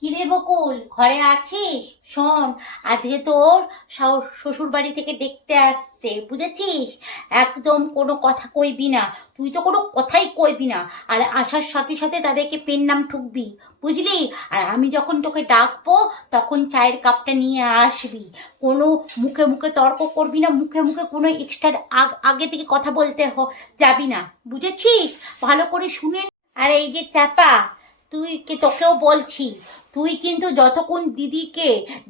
কিরে বকুল? ঘরে আছিস? শোন, আজকে তোর শ্বশুর বাড়ি থেকে দেখতে আসছে, বুঝেছিস? একদম কোনো কথা কইবি না। তুই তো কোনো কথাই কইবি না। আর আসার সাথে সাথে তাদেরকে পেন নাম ঠুকবি, বুঝলি? আর আমি যখন তোকে ডাকবো, তখন চায়ের কাপটা নিয়ে আসবি। কোনো মুখে মুখে তর্ক করবি না, মুখে মুখে কোনো এক্সট্রা আগ, আগে থেকে কথা বলতে হ- যাবি না, বুঝেছিস? ভালো করে শুনে আর এই যে চাপা তুই কি তোকেও বলছি? তুই কিন্তু যতক্ষণ দিদিকে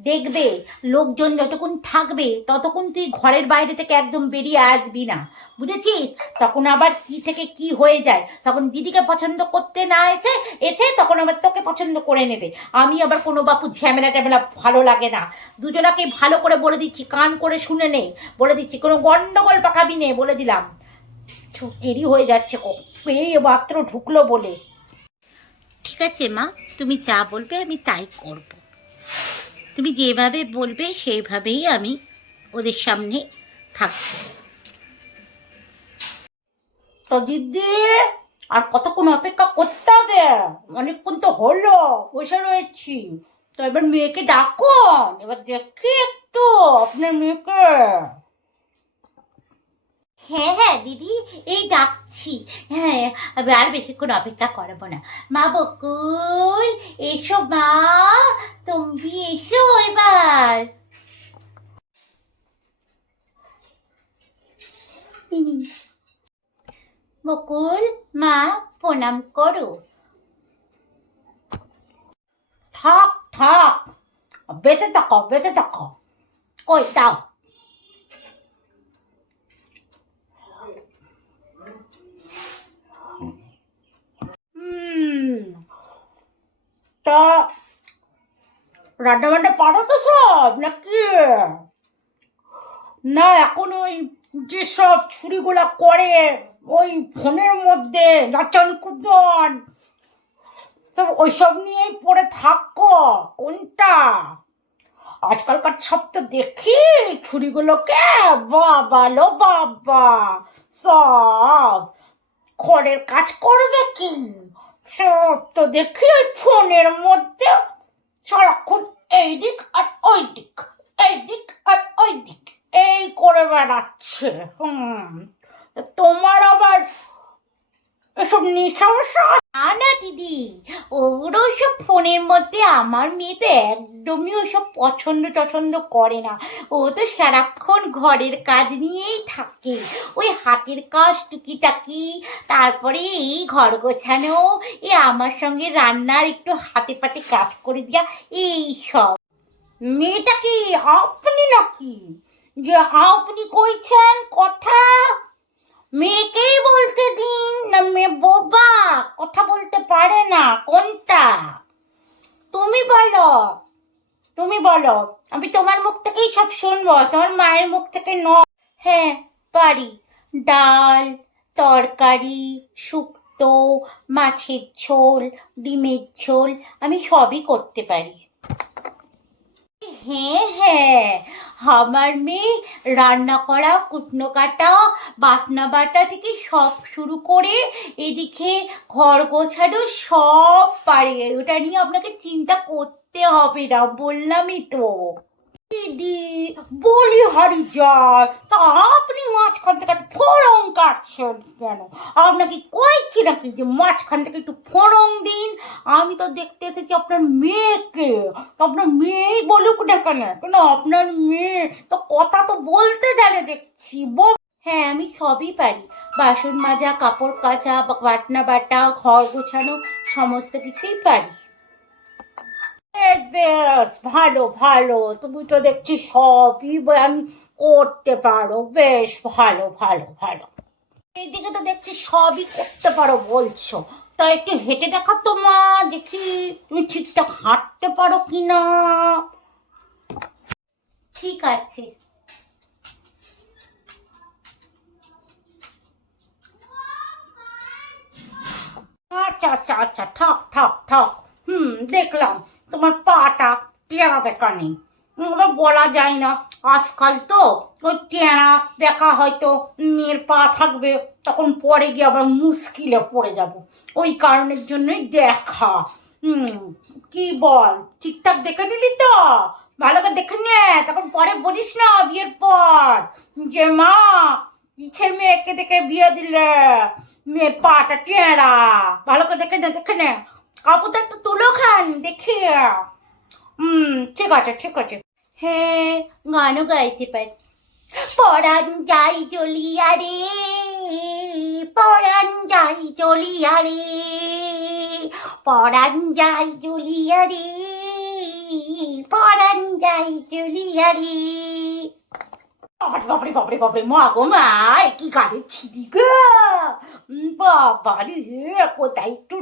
দেখবে, লোকজন যতক্ষণ থাকবে, ততক্ষণ তুই ঘরের বাইরে থেকে একদম বেরিয়ে আসবি না। বুঝেছিস? তখন আবার কি থেকে কি হয়ে যায়? তখন দিদিকে পছন্দ করতে না এসে এসে তখন আবার তোকে পছন্দ করে নেবে। আমি আবার কোনো বাপু ঝ্যামেলা ট্যামেলা ভালো লাগে না। দুজনাকে ভালো করে বলে দিচ্ছি, কান করে শুনে নে। বলে দিচ্ছি, কোনো গন্ডগোল পাকাবি নে, বলে দিলাম। দেরি হয়ে যাচ্ছে এই মাত্র ঢুকলো বলে। ঠিক আছে মা। তুমি যা বলবে আমি তাই করব। তুমি যেভাবে বলবে সেইভাবেই আমি ওদের সামনে থাকব। তো দিদি আর কতক্ষণ অপেক্ষা করতে হবে? অনেকক্ষণ তো হলো, বসে রয়েছি। তো এবার মেয়েকে ডাকুন এবার দেখি একটু আপনার মেয়েকে। হ্যাঁ হ্যাঁ দিদি, এই ডাকছি। হ্যাঁ আর বেশিক্ষণ অপেক্ষা করব না। মা বকুল, এসো মা, তুমি এসো এবার। বকুল, মা, প্রণাম করো। থাক থাক। বেঁচে থাকো বেঁচে থাকো। কই, দাও হুম তা রান্না বান্না পারো তো সব, নাকি? না, এখন ওই যেসব ছুরিগুলা করে, ওই ফোনের মধ্যে নাচন কুদন, সব ওইসব নিয়েই পড়ে থাকো, কোনটা? আজকালকার সব তো দেখি, ছুরিগুলোকে, বাবা লো বাবা, সব। ঘরের কাজ করবে কি? তো দেখি ওই ফোনের মধ্যে। সারাক্ষণ এই দিক আর ওই দিক, এই দিক আর ওই দিক, এই করে বেড়াচ্ছে। হুম, তোমার আবার এসব নেশা না না দিদি, ওগুলো সব ফোনের মধ্যে আমার মেয়ে তো একদমই ওসব পছন্দ টছন্দ করে না। ও তো সারাক্ষণ ঘরের কাজ নিয়েই থাকে। ওই হাতের কাজ টুকিটাকি, তারপরে এই ঘর গোছানো এ আমার সঙ্গে রান্নার একটু হাতে পাতে কাজ করে দিয়া, এই সব। মেয়েটা কি আপনি নাকি? যে আপনি কইছেন কথা? মেয়েকেই বলতে দিন। না, মেয়ে বোবা, কথা বলতে পারে না। কোনটা? তুমি বলো। তুমি বলো। আমি তোমার মুখ থেকেই সব শুনব। তোমার মায়ের মুখ থেকে ন হ্যাঁ পারি। ডাল, তরকারি, শুক্তো, মাছের ঝোল, ডিমের ঝোল আমি সবই করতে পারি। হ্যাঁ হ্যাঁ। আমার মেয়ে রান্না করা, কুটনো কাটা, বাটনা বাটা থেকে সব শুরু করে এদিকে ঘর গোছানো সব পারে ওটা নিয়ে আপনাকে চিন্তা করতে হবে না, বললামই তো। দিদি, বলি হারি যায় তা আপনি মাঝখান থেকে ফোড়ন কাটছেন কেন? আপনাকে কইছি নাকি যে মাঝখান থেকে একটু ফোড়ন দিন? আমি তো দেখতে এসেছি আপনার মেয়েকে। তো আপনার মেয়েই বলুক না কেন? কেন আপনার মেয়ে? তো কথা তো বলতে জানে দেখছি হ্যাঁ আমি সবই পারি। বাসন মাজা, কাপড় কাচা, বাটনা বাটা, ঘর গোছানো, সমস্ত কিছুই পারি। বেশ বেশ ভালো ভালো। তুমি তো দেখছি সবই করতে পারো। বেশ ভালো ভালো ভালো। এইদিকে তো দেখছি সবই করতে পারো বলছো। তা একটু হেঁটে দেখা তো মা, দেখি তুমি ঠিকঠাক হাঁটতে পারো কি না ঠিক আছে। আচ্ছা আচ্ছা আচ্ছা থাক থাক থাক। হুম, দেখলাম। তোমার পাটা টেরা বেকা নেই। ওটা বলা যায় না। আজকাল তো ওই টেরা বেকা হয়তো মেয়ের পা থাকবে, তখন পরে গিয়ে আবার মুশকিলে পড়ে যাব। ওই কারণের জন্যই দেখা। হুম, কি বল? ঠিকঠাক দেখে নিলি তো? ভালো করে দেখে নে, তখন পরে বলিস না বিয়ের পর। যে মা ইচ্ছের মেয়েকে দেখে বিয়ে দিলে, মেয়ের পাটা টেঁড়া। ভালো করে দেখে নে দেখে নে। একটু তুলো খান দেখে হুম ঠিক আছে ঠিক আছে। হ্যাঁ গানও গাইতে পারি। পরাণ যাই চলিয়া রে, পরাণ যাই চলিয়া রে, পরাণ যাই চলিয়া রে, পরাণ যাই চলিয়া রে। বাবারে বাবারে বাবারে বাবারে মা গো মা কি গো? বাবারে, কোথায় একটু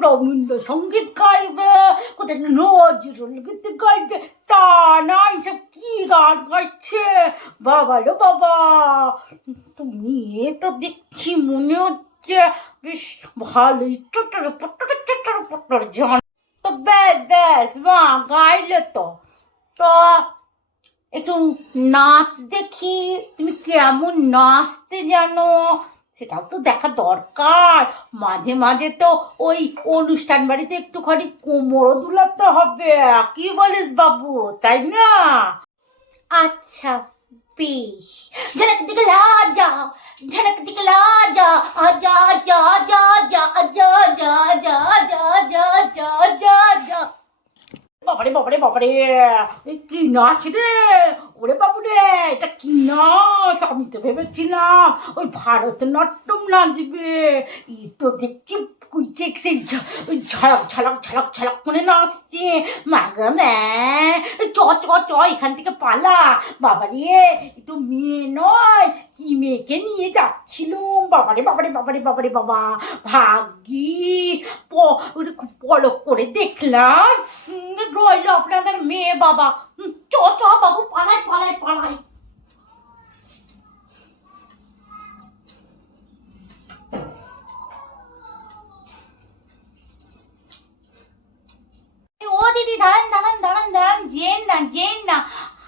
গাইবে? কোথায় একটু নজরুল গীত গাইবে? তা না এইসব কি গান গাইছে? বাবা রে বাবা, তুমি তো দেখছি মনে হচ্ছে বেশ ভালোই চটর পটর চটর পটর জান। তো ব্যাস ব্যাস, মা গাইলে তো। তো একটু নাচ দেখি, তুমি কেমন নাচতে জানো? সেটাও তো দেখা দরকার। মাঝে মাঝে তো ওই অনুষ্ঠান বাড়িতে একটুখানি কোমরও দুলাতে হবে কি বলিস বাবু, তাই না? আচ্ছা বেশ। ঝনক দিকে রাজা ঝনক দিকে রাজা আজা যা যা যা যা বাবারে বাবারে বাবারে এ কি নাচ রে ওরে বাবুরে, এটা কি নাচ? আমি তো ভেবেছিলাম ওই ভারতনাট্যম নাচবে। ই তো দেখছি কুইচে সেই ওই ঝলক ঝলক ঝলক ঝলক করে নাচছে। মাগা ম্যা চ চ চ, এখান থেকে পালা। বাবারে এ তো মেয়ে নয়, কি মেয়েকে নিয়ে যাচ্ছিলুম? বাবারে বাবারে বাবারে বাবারে, বাবা। ভাগ্যি, প, ওরে খুব পলক করে দেখলাম। রইল আপনাদের মেয়ে বাবা। 嗯，叫抓 cocok apa,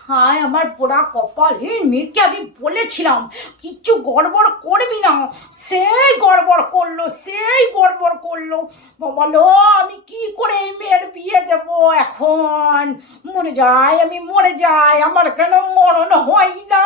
হায় আমার পোড়া কপাল। হে মেয়েকে আমি বলেছিলাম, কিচ্ছু গড়বড় করবি না। সেই গড়বড় করল, সেই গড়বড় করল। বলো আমি কি করে এই মেয়ের বিয়ে দেব এখন? মরে যাই আমি মরে যাই, আমার কেন মরণ হয় না?